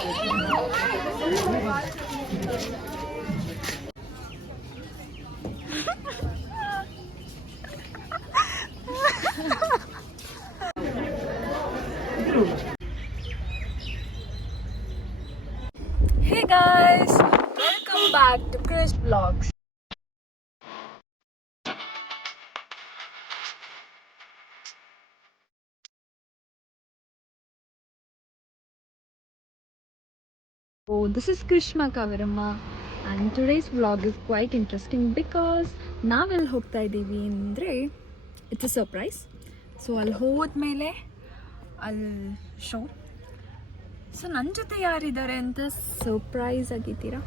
Hey guys, welcome back to Chris Vlogs. So this is Krishma Kavirama and today's vlog is quite interesting because ನಾವೆಲ್ಲಿ ಹೋಗ್ತಾ ಇದ್ದೀವಿ ಅಂದರೆ it's a surprise. So ಅಲ್ಲಿ ಹೋದ್ಮೇಲೆ ಅಲ್ಲಿ show. So ನನ್ನ ಜೊತೆ ಯಾರಿದ್ದಾರೆ ಅಂತ ಸರ್ಪ್ರೈಸ್ ಆಗಿದ್ದೀರಾ.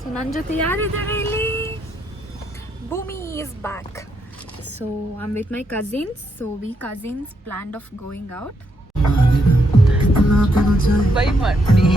ಸೊ ನನ್ನ ಜೊತೆ ಯಾರಿದ್ದಾರೆ ಇಲ್ಲಿ? ಭೂಮಿ is back. So I am with my cousins. So we cousins planned of going out. By ಮಾಡ್ಬಿಡಿ.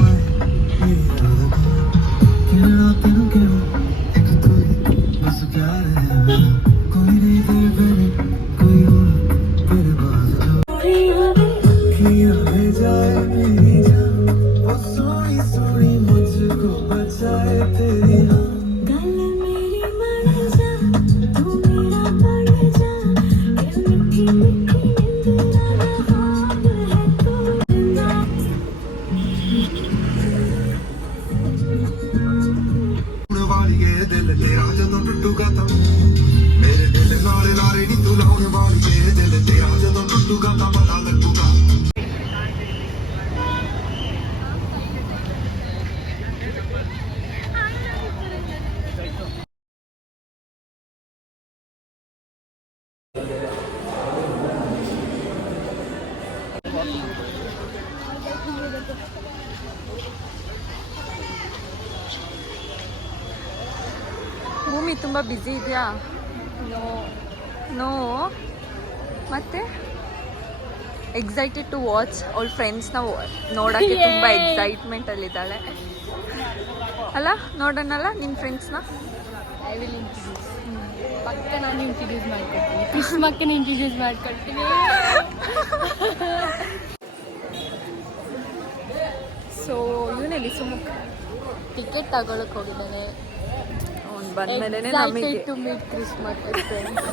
ಭೂಮಿ ತುಂಬ ಬ್ಯುಸಿ ಇದೆಯಾ? ನೋ. ಮತ್ತೆ ಎಕ್ಸೈಟೆಡ್ ಟು ವಾಚ್ ಅವಳ ಫ್ರೆಂಡ್ಸ್ನ ನೋಡೋಕ್ಕೆ ತುಂಬ ಎಕ್ಸೈಟ್ಮೆಂಟಲ್ಲಿದ್ದಾಳೆ ಅಲ್ಲ? ನೋಡೋಣಲ್ಲ ನಿನ್ನ ಫ್ರೆಂಡ್ಸ್ನ? I will introduce. ಪಕ್ಕ ನಾನು ಇಂಟ್ರಡ್ಯೂಸ್ ಮಾಡ್ಕೊಡ್ತೀನಿ. ಕೃಷ್ಣಕ್ಕನ ಇಂಟ್ರಡ್ಯೂಸ್ ಮಾಡ್ಕೊಡ್ತೀನಿ. ಸೊ ಇವನಲ್ಲಿ ಸುಮ್ಮನೆ ಟಿಕೆಟ್ ತಗೊಳಕ್ ಹೋಗಿದ್ದಾನೆ. ಅವ್ನು ಬಂದಮೇಲೆ ನಮಗೆ ಟು ಮೀಟ್ ಕೃಷ್ಣಕ್ಕ friends.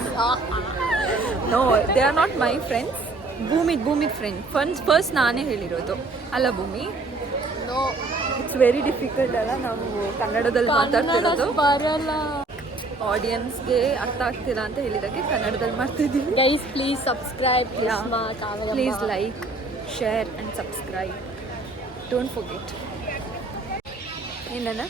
No, they are not my friends. Bhoomi friend first ನಾನೇ ಹೇಳಿರೋದು ಅಲ್ಲ ಭೂಮಿ? ನೋ, ಇಟ್ಸ್ ವೆರಿ ಡಿಫಿಕಲ್ಟ್ ಅಲ್ಲ ನಾವು ಕನ್ನಡದಲ್ಲಿ ಮಾತಾಡ್ತಿರೋದು. ಬರಲ್ಲ. ಆಡಿಯನ್ಸ್ಗೆ ಅರ್ಥ ಆಗ್ತಿಲ್ಲ ಅಂತ ಹೇಳಿದಾಗೆ ಕನ್ನಡದಲ್ಲಿ ಮಾಡ್ತಿದ್ದೀವಿ. Guys please subscribe. Please like, share and subscribe. Don't forget. ಏನನ್ನ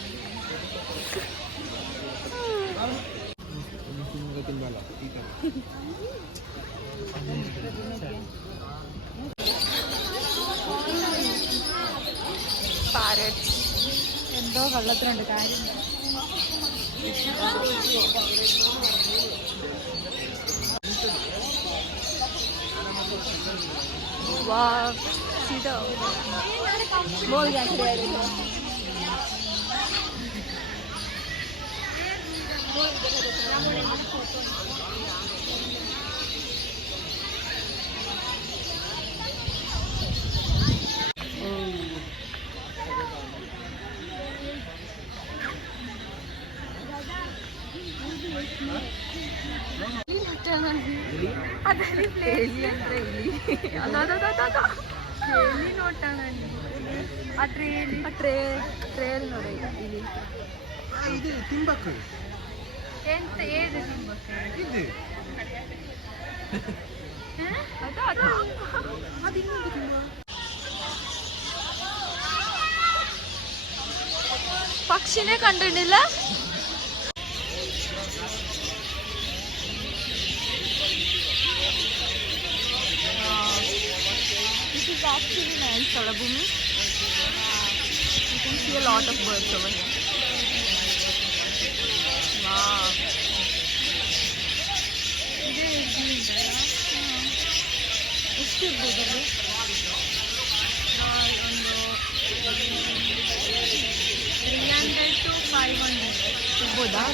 പാരറ്റ്സ് എന്തോ വെള്ളത്തിനുണ്ട് കാര്യം. वाह, सीधा बोल क्या करेगा? ಅದರಲ್ಲಿ ಪ್ಲೇಸ್ ಅಂತ ಇಲ್ಲಿ ಎಲ್ಲಿ ನೋಡ್ತಾನಲ್ಲಿ ಆ ಟ್ರೇಲ್ ನೋಡಿ ಇಲ್ಲಿ ಇದು ತಿಂಬಕ್ಕೆ ಎಂತ ಏದು ತಿಂಬಕ್ಕೆ ಇದು ಪಕ್ಷಿನೇ ಕಂಡಿಲ್ಲ. This is actually nice, Salabhumi. You can see a lot of birds over here. Wow. ಎಷ್ಟು ಇರ್ಬೋದು? $300 to $500 ಇರ್ಬೋದಾ?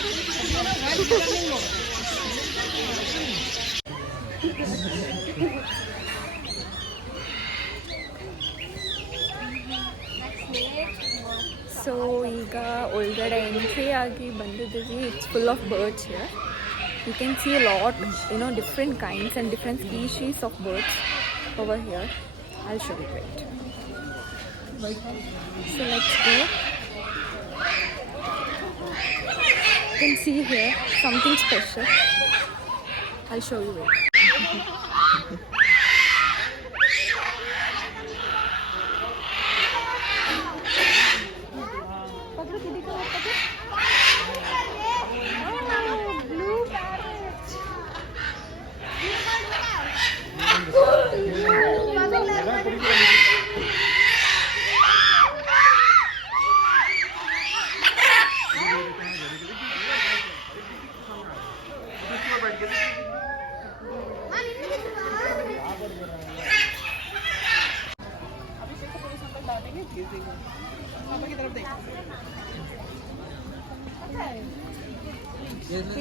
ಸೊ ಈಗ ಒಳಗಡೆ ಎಂಟ್ರಿ ಆಗಿ ಬಂದಿದ್ದೀವಿ. It's full of birds here. You can see a lot, different kinds and different species of birds over here. I'll show you. Wait. So let's go. You can see here something special. I'll show you. Wait.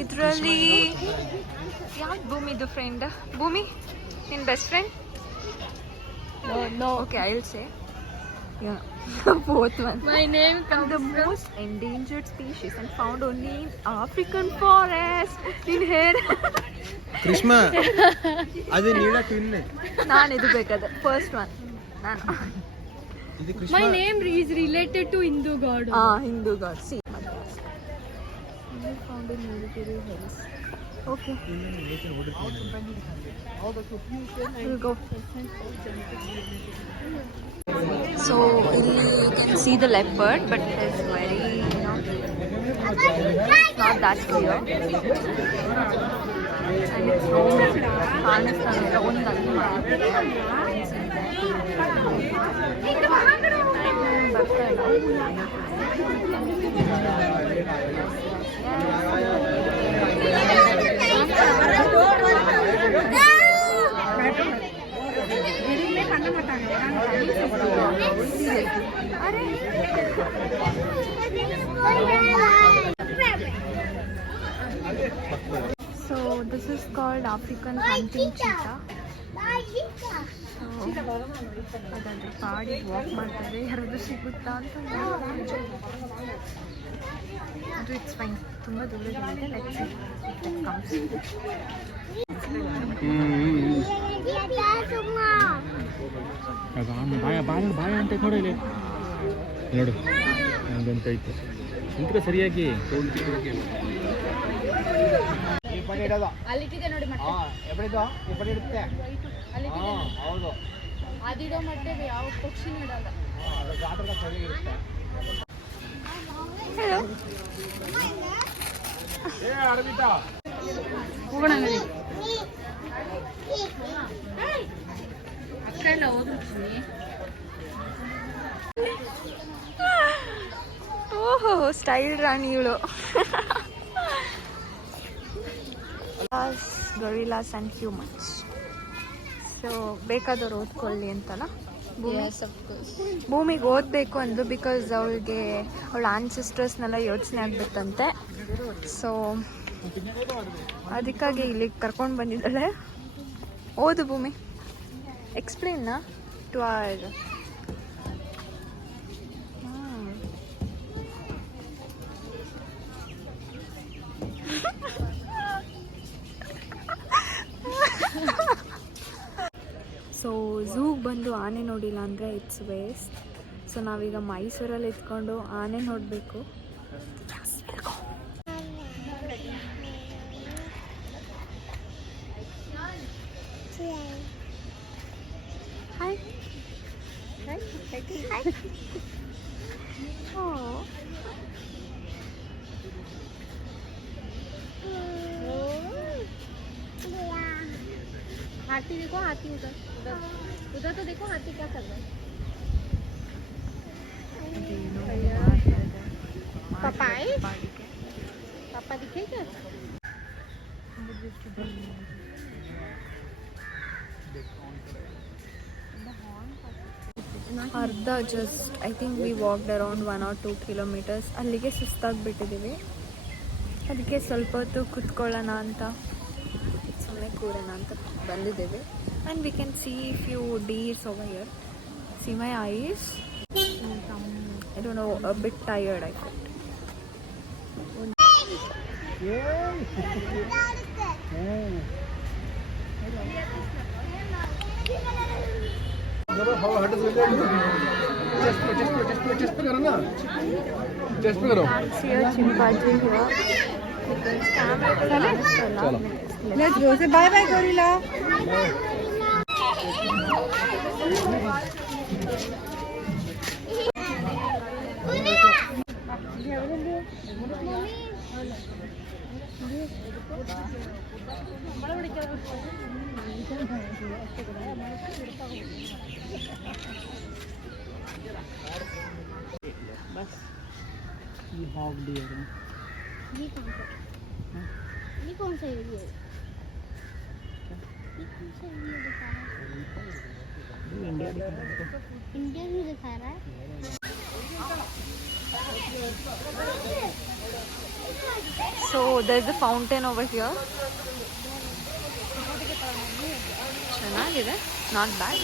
ಇದರಲ್ಲಿ ಯಾವ್ದು ಭೂಮಿದು ಫ್ರೆಂಡ್? ಭೂಮಿ ನಿನ್ನ best friend? No. Okay, I'll say. Yeah, both one. My name comes The most endangered species and found only in African forest. In here. Krishna ಅದು ನೀಡ ಟ್ವಿನ್ ನಾನು ಇದು ಬೇಕಾದ ಫಸ್ಟ್ ಒನ್ ನಾನು. ಇದು Krishna. My name is related to Hindu god. Hindu god. C found in Nilgiri hills. Okay, we'll go. So you can see the leopard, but it is very, it's not that clear. And it's ಕಾಣಿಸ್ತಾನೆ ಒಂದಲ್ಲಿ ಮಾಡ್ತಾರೆ. So this is called African hunting cheetah. ಅದಾದ್ರೆ ಪಾಡಿ ವಾಕ್ ಮಾಡ್ತಾರೆ, ಯಾರಾದ್ರೂ ಸಿಗುತ್ತಾ ಅಂತ. ಅದು it's fine, ತುಂಬ ದೂರದಲ್ಲಿದೆ. Let's see it comes. ಬಾಯ ಅಂತ ನೋಡು ಇಲ್ಲಿ ನೋಡು ಹಂಗಂತ ಐತೆ ಇಂತ್ರ ಸರಿಯಾಗಿ ಅಲ್ಲಿದೆ ನೋಡಿ ಮತ್ತೆ ಹೌದು ಅದಿಡೋ ಮಟ್ಟಿಗೆ ಯಾವ ಪಕ್ಷಿ ಇಡಲ್ಲ. ಹೋಗೋಣ ನಡಿ. ಅಕ್ಕ ಎಲ್ಲ ಹೋಗ್ತೀನಿ. ಓಹೋ, ಸ್ಟೈಲ್ ರಾಣಿ ಇವಳು. ಗೊರಿಲ್ಲಾಸ್ ಆ್ಯಂಡ್ ಹ್ಯೂಮನ್ಸ್. ಸೊ ಬೇಕಾದವ್ರು ಓದ್ಕೊಳ್ಳಿ ಅಂತಲ್ಲ ಭೂಮಿಗೆ ಓದಬೇಕು ಅಂದು, ಬಿಕಾಸ್ ಅವಳಿಗೆ ಅವಳ ಆನ್ಸೆಸ್ಟರ್ಸ್ನೆಲ್ಲ ಯೋಚನೆ ಆಗ್ಬಿಟ್ಟಂತೆ. ಸೊ ಅದಕ್ಕಾಗಿ ಇಲ್ಲಿಗೆ ಕರ್ಕೊಂಡು ಬಂದಿದ್ದಾಳೆ. ಓದು ಭೂಮಿ, ಎಕ್ಸ್ಪ್ಲೇನ್ ಟು ಆರ್. ಸೊ ಝೂಗೆ ಬಂದು ಆನೆ ನೋಡಿಲ್ಲ ಅಂದರೆ ಇಟ್ಸ್ ವೇಸ್ಟ್. ಸೊ ನಾವೀಗ ಮೈಸೂರಲ್ಲಿ ಇಟ್ಕೊಂಡು ಆನೆ ನೋಡಬೇಕು. Hi hi hi. हाथी देखो, हाथी उधर उधर उधर तो देखो हाथी क्या कर रहा है. पापा आए? पापा दिखे क्या? ಅರ್ಧ just I think we walked around 1 or 2 kilometers. ಅಲ್ಲಿಗೆ ಸುಸ್ತಾಗಿಬಿಟ್ಟಿದ್ದೀವಿ. ಅದಕ್ಕೆ ಸ್ವಲ್ಪ ಹೊತ್ತು ಕುತ್ಕೊಳ್ಳೋಣ ಅಂತ, ಸುಮ್ಮನೆ ಕೂರೋಣ ಅಂತ ಬಂದಿದ್ದೇವೆ. And we can see few deers over here. See my eyes. I don't know, a bit tired I felt. Can't see a chimpanzee here because camera. Let's go. Say bye bye, gorilla. ये कौन सा एरिया है? ये कौन सा एरिया दिखा रहा है? इंडिया भी दिखा रहा है। So there's a fountain over here. ಚೆನ್ನಾಗಿದೆ, not bad.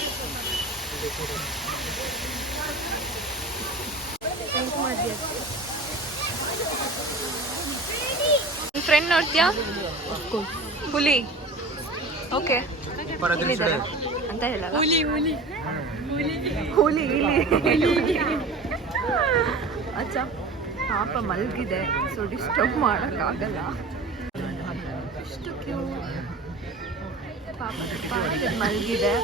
ಫ್ರೆಂಡ್ ನೋಡ್ತೀಯಾ? ಹುಲಿ. ಓಕೆ ಅಂತ ಹೇಳಲ್ಲ. ಹುಲಿ ಇಲ್ಲಿ. ಅಚ್ಚಾ ಪಾಪ ಮಲಗಿದೆ, ಸೊ ಡಿಸ್ಟರ್ಬ್ ಮಾಡೋಕ್ಕಾಗಲ್ಲ. ಎಷ್ಟು ಕ್ಯೂಟ್ ಪಾಪ ಮಲಗಿದೆ.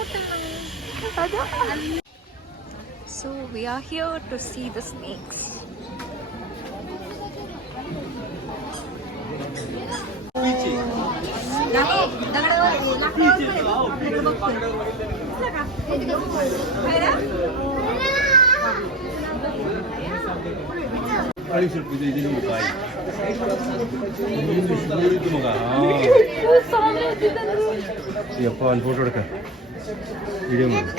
So we are here to see the snakes. ಯಪ್ಪ ಒಂದು ಫೋಟೋ ಹೊಡ್ಕ ವಿಡಿಯೋ ಮಾಡಿ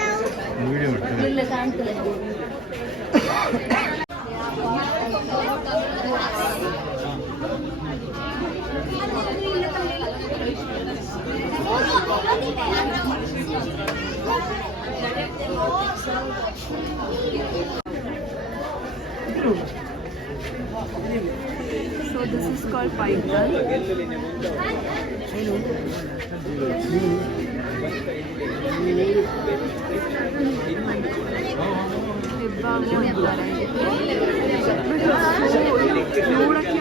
So this is called python. ಹೆಬ್ಬಾವು ಅಂತಾರೆ. ನೋಡಕ್ಕೆ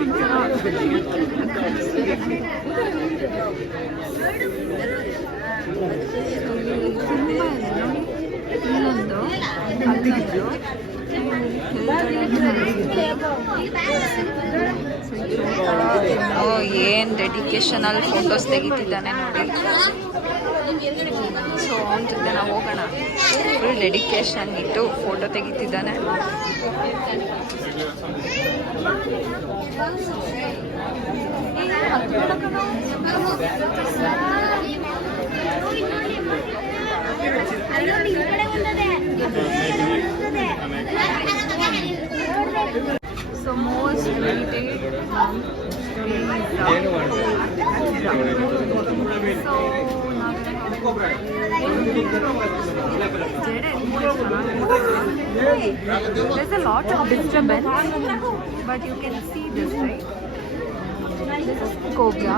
ಇನ್ನೊಂದು ಹತ್ತಿದ್ದು ಏನು ಡೆಡಿಕೇಶನಲ್ಲಿ ಫೋಟೋಸ್ ತೆಗಿತಿದ್ದಾನೆ ನೋಡಿ. ಸೊ ಅವನ ಜೊತೆ ನಾವು ಹೋಗೋಣ. ಫುಲ್ ಡೆಡಿಕೇಶನ್ ಇಟ್ಟು ಫೋಟೋ ತೆಗಿತಿದ್ದಾನೆ. So most hated there's a lot of disturbance, but you can see this, right? This is cobra.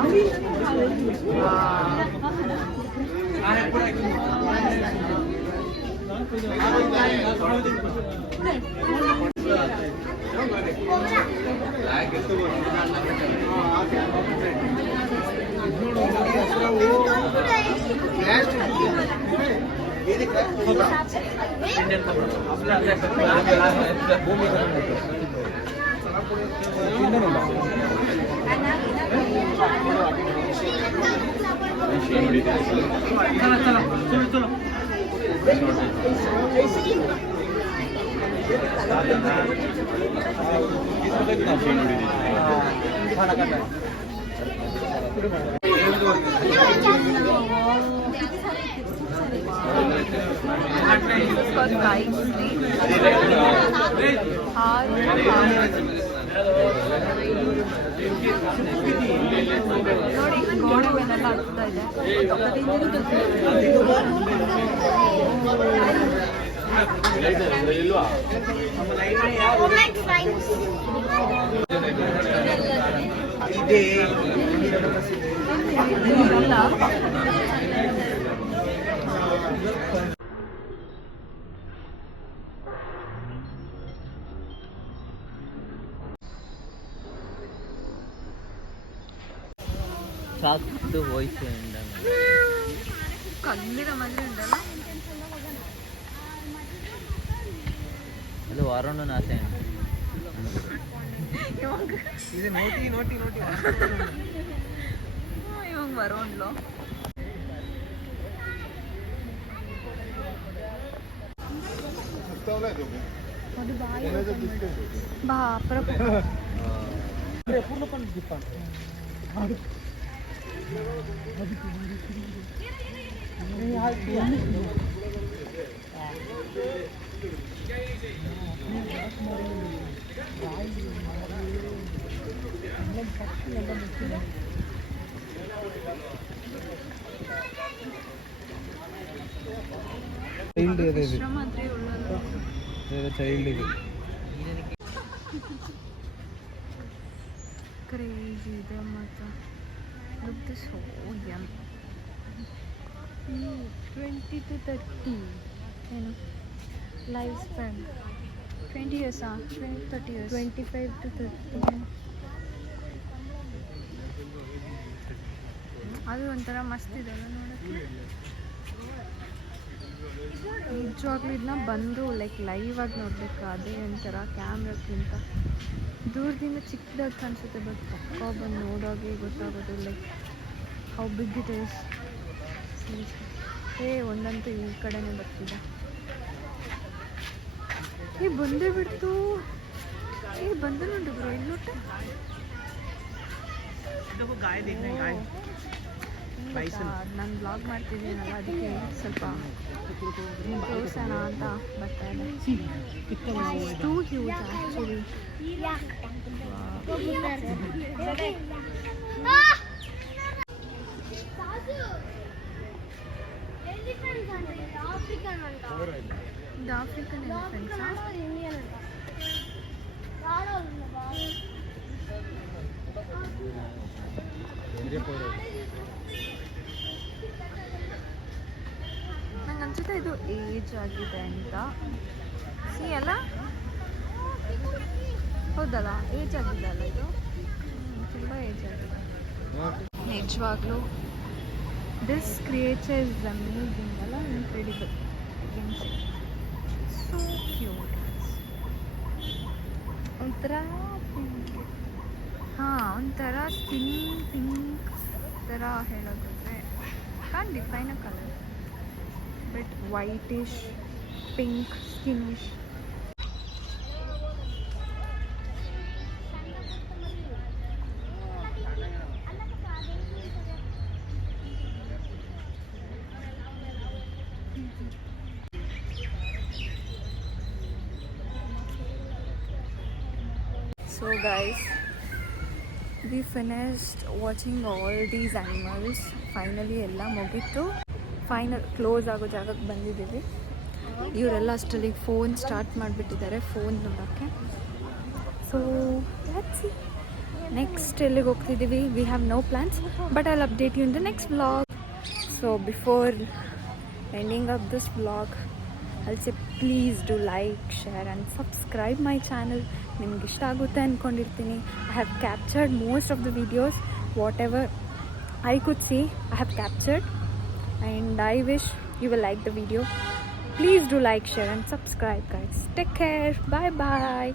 ನೋಡಿ ಗೋಡೆ ಮೇಲೆಲ್ಲ ಆಗ್ತಾ ಇದೆ. Moment science. ಸಾಕು ವಯಸ್ಸು ಕಂದಿರ ಮಾತ್ರ ಉಂಟಲ್ಲ ಅದು ವಾರೋಣ ನಾಸೆ ಇವಾಗ ಬರೋಣ್ಲು ಬಾ ಪರಪ ಮಾತ್ರ ಉಳ್ಳಲ್ಲ ಚೈಲ್ಡ್ ಇದೆ ಕ್ರೇಜಿ ಇದೆ ಮತ್ತು ಲುಕ್ ದಿಸ್ ಯಮ್ 20 to 30 ಏನು ಲೈಫ್ ಸ್ಪ್ಯಾನ್ 20 ಇಯರ್ಸಾ 30 ಇಯರ್ಸ್ 25 to 30 ಅದು ಒಂಥರ ಮಸ್ತ್ ಇದೆಲ್ಲ ನೋಡೋಕ್ಕೆ ನಿಜವಾಗ್ಲೂ ಇದನ್ನ ಬಂದು ಲೈಕ್ ಲೈವ್ ಆಗಿ ನೋಡ್ಬೇಕು ಅದೇ ಒಂಥರ ಕ್ಯಾಮ್ರಾಕ್ಕಿಂತ ದೂರದಿಂದ ಚಿಕ್ಕದಾಗಿ ಕಾಣಿಸುತ್ತೆ ಬಟ್ ಪಕ್ಕ ಬಂದು ನೋಡೋಗೆ ಗೊತ್ತಾಗೋದು like how big it is ಒಂದಂತೂ ಈ ಕಡೆನೇ ಬರ್ತಿದೆ ಬಂದೇ ಬಿಡ್ತು ಬಂದು ನೋಡಿದ್ರು ಇಲ್ಲಿ ನೋಟ ನಾನು ಬ್ಲಾಗ್ ಮಾಡ್ತಿದ್ದೀನಲ್ಲ ಅದಕ್ಕೆ ಸ್ವಲ್ಪ ತೋರಿಸೋಣ ಅಂತ ಬರ್ತಾ ಇದೆ ಟೂ ಹ್ಯೂಜ್ ಆ್ಯಕ್ಚುಲಿ ಇದು ಆಫ್ರಿಕನ್ ಎಲಿಫೆಂಟ್ಸಾ ನಂಗೆ ಅನ್ಸುತ್ತೆ ಇದು ಏಜ್ ಆಗಿದೆ ಅಂತ ಸಿ ಅಲ್ಲ ಹೌದಲ್ಲ ಏಜ್ ಆಗಿದೆ ಅಲ್ಲ ಇದು ತುಂಬ ಏಜ್ ಆಗಿದೆ ನಿಜವಾಗ್ಲೂ ದಿಸ್ ಕ್ರಿಯೇಚರ್ ಇಸ್ ಅಮೇಜಿಂಗ್ ಅಲ್ಲ ಇನ್ಕ್ರೆಡಿಬಲ್ ಸೋ ಕ್ಯೂಟ್ ಒಂಥರ ಒಂಥರ ಸ್ಕಿನ್ ಪಿಂಕ್ ಥರ ಹೇಳೋದಾದರೆ can't define a colour but whitish pink skinnish So guys, we finished watching all these animals. Finally ಎಲ್ಲ ಮುಗಿತು ಕ್ಲೋಸ್ ಆಗೋ ಜಾಗಕ್ಕೆ ಬಂದಿದ್ದೀವಿ. ಇವರೆಲ್ಲ ಅಷ್ಟರಲ್ಲಿ ಫೋನ್ ಸ್ಟಾರ್ಟ್ ಮಾಡಿಬಿಟ್ಟಿದ್ದಾರೆ ಫೋನ್ ನೋಡೋಕ್ಕೆ. ಸೊ ಲೆಟ್ಸ್ ಸಿ ನೆಕ್ಸ್ಟ್ ಎಲ್ಲಿಗೆ ಹೋಗ್ತಿದ್ದೀವಿ. We have no plans but I'll update you in the next vlog. So before ending of this vlog I'll say please do like, share and subscribe my channel. ನಿಮ್ಗೆ ಇಷ್ಟ ಆಗುತ್ತೆ ಅಂದ್ಕೊಂಡಿರ್ತೀನಿ. I have captured most of the videos, whatever I could see I have captured, and I wish you will like the video. Please do like, share and subscribe guys. Take care. Bye bye.